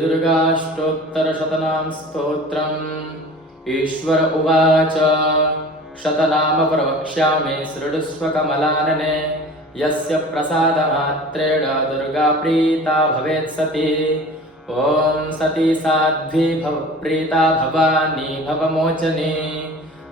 श्रीदुर्गाष्टोत्तरशतनाम स्तोत्रम्। ईश्वर उवाच शतनाम प्रवक्ष्यामि शृणुष्व कमलानने। यस्य प्रसादमात्रेण दुर्गा प्रीता भवेत् सती। ॐ सती साध्वी भव प्रीता भवानी भवमोचनी।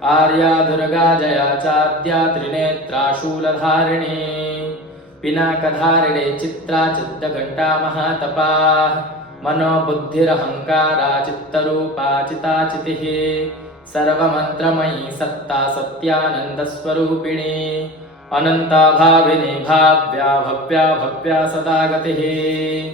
आर्या दुर्गा जया चाद्या त्रिनेत्रा शूलधारिणी। पिनाकधारिणे चित्रा चित्तघण्टा महातपा। मनोबुद्धिरहङ्कारा चित्तरूपा चिताचितिः। सर्वमन्त्रमयी सत्ता सत्यानन्दस्वरूपिणी। अनन्ता भाविनी भाव्या भव्या भव्या सदा गतिः।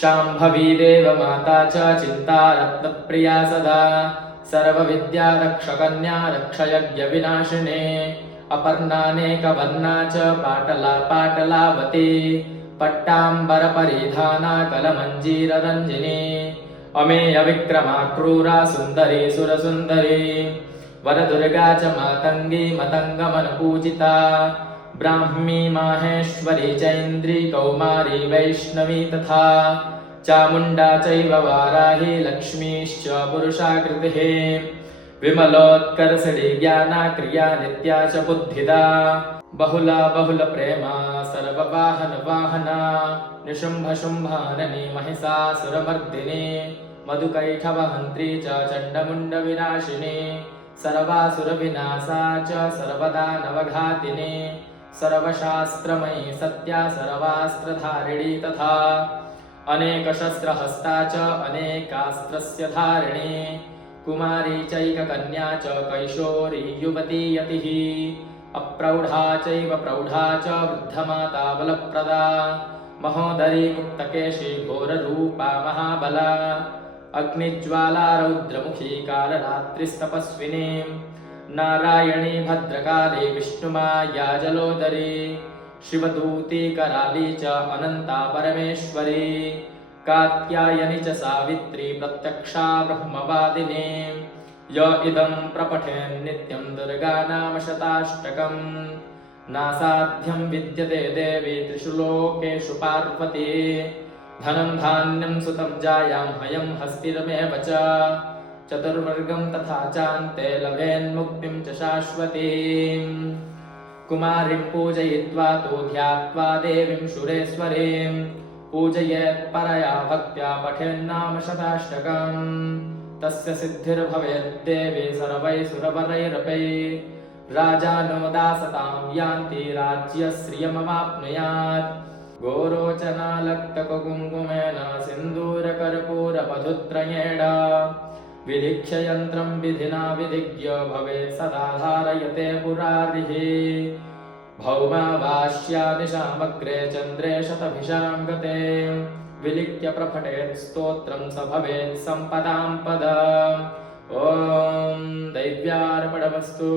शाम्भवी देवमाता च चिन्ता रत्नप्रिया सदा। सर्वविद्या रक्षकन्या रक्षयज्ञविनाशिनी। अपर्णानेकवर्णा च पाटला पाटलावती। पट्टाम्बरपरिधाना कलमञ्जीररञ्जिनी। अमेयविक्रमा क्रूरा सुन्दरी सुरसुन्दरी। वरदुर्गा च मातङ्गी मतङ्गमनपूजिता। ब्राह्मी माहेश्वरी चैन्द्री कौमारी वैष्णवी तथा। चामुण्डा चैव वाराही लक्ष्मीश्च पुरुषाकृतिः। विमलोत्कर्षिणी ज्ञाना क्रिया नित्या च बुद्धिदा। बहुला बहुलप्रेमा सर्ववाहनवाहना। निशुम्भशुम्भाननी महिषासुरमर्दिनी। मधुकैठवहन्त्री च चण्डमुण्डविनाशिनी। सर्वासुरविनाशा च सर्वदानवघातिनी। सर्वशास्त्रमयी सत्या सर्वास्त्रधारिणी तथा। अनेकशस्त्रहस्ता च अनेकास्त्रस्य धारिणी। कुमारी चैककन्या च कैशोरी युवती यतिः। अप्रौढा चैव प्रौढा च वृद्धमाता बलप्रदा। महोदरी मुक्तकेशी घोररूपा महाबला। अग्निज्वाला रौद्रमुखी कालरात्रिस्तपस्विनी। नारायणी भद्रकाली विष्णुमाया जलोदरी। शिवदूती कराली च अनन्ता परमेश्वरी। कात्यायनी च सावित्री प्रत्यक्षा ब्रह्मवादिनी। य इदं प्रपठेन् नित्यं दुर्गानाम शताष्टकम्। नासाध्यं विद्यते देवी त्रिषु लोकेषु पार्वती। धनं धान्यं सुतं जायां हयं हस्तिरमेव च। चतुर्वर्गं तथा चान्ते लभेन्मुक्तिं च शाश्वतीम्। कुमारीं पूजयित्वा तु ध्यात्वा देवीं सुरेश्वरीं। पूजयेत् परया भक्त्या पठेन्नाम शताष्टकम्। तस्य सिद्धिर्भवेद्देवी सर्वैः राजानो दासतां यान्ति राज्यश्रियमवाप्नुयात्। गोरोचनालक्तकुङ्कुमेन सिन्दूरकर्पूरमधुत्रयेण। विलिख्य यन्त्रं विधिना विधिज्ञ भवेत् सदा धारयते पुरारिः। भौमावास्यादिशामग्रे चन्द्रे शतभिषां गते। विलिख्य प्रपठेत् स्तोत्रं स भवेत् सम्पदां पद। ॐ दैव्यार्पणमस्तु।